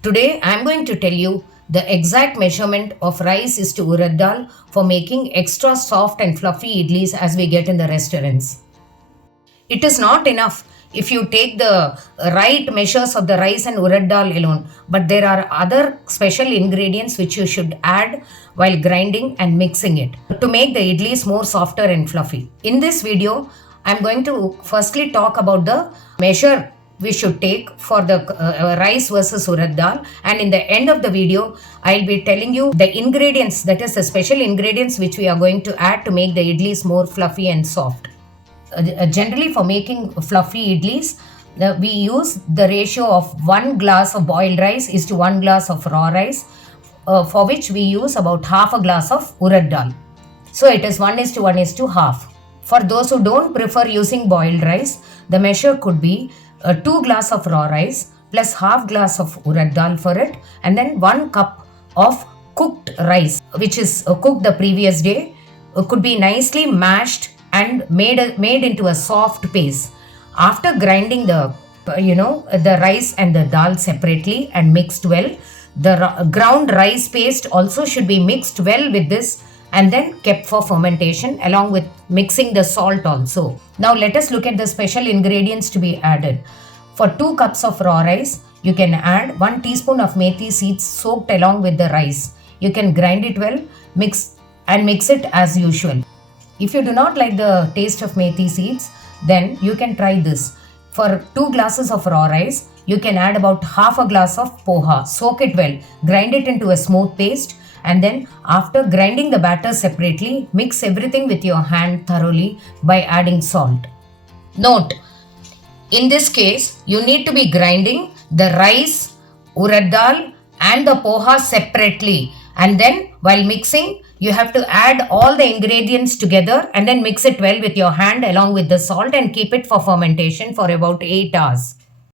Today I am going to tell you the exact measurement of rice is to Urad Dal for making extra soft and fluffy idlis as we get in the restaurants. It is not enough if you take the right measures of the rice and Urad Dal alone, but there are other special ingredients which you should add while grinding and mixing it to make the idlis more softer and fluffy. In this video, I am going to firstly talk about the measure we should take for the rice versus Urad Dal, and in the end of the video I'll be telling you the ingredients, that is the special ingredients which we are going to add to make the idlis more fluffy and soft. Generally for making fluffy idlis, we use the ratio of 1 glass of boiled rice is to 1 glass of raw rice, for which we use about half a glass of Urad Dal. So it is 1 is to 1 is to half. For those who don't prefer using boiled rice, the measure could be 2 glass of raw rice plus half glass of Urad Dal for it, and then 1 cup of cooked rice which is cooked the previous day, could be nicely mashed and made into a soft paste. After grinding the rice and the dal separately and mixed well, the ground rice paste also should be mixed well with this and then kept for fermentation along with mixing the salt also. Now let us look at the special ingredients to be added. For 2 cups of raw rice, you can add 1 teaspoon of methi seeds soaked along with the rice. You can grind it well, mix it as usual. If you do not like the taste of methi seeds, then you can try this. For 2 glasses of raw rice, you can add about half a glass of poha. Soak it well, grind it into a smooth paste, and then after grinding the batter separately, mix everything with your hand thoroughly by adding salt. Note, in this case, you need to be grinding the rice, urad dal and the poha separately, and then while mixing, you have to add all the ingredients together and then mix it well with your hand along with the salt and keep it for fermentation for about 8 hours.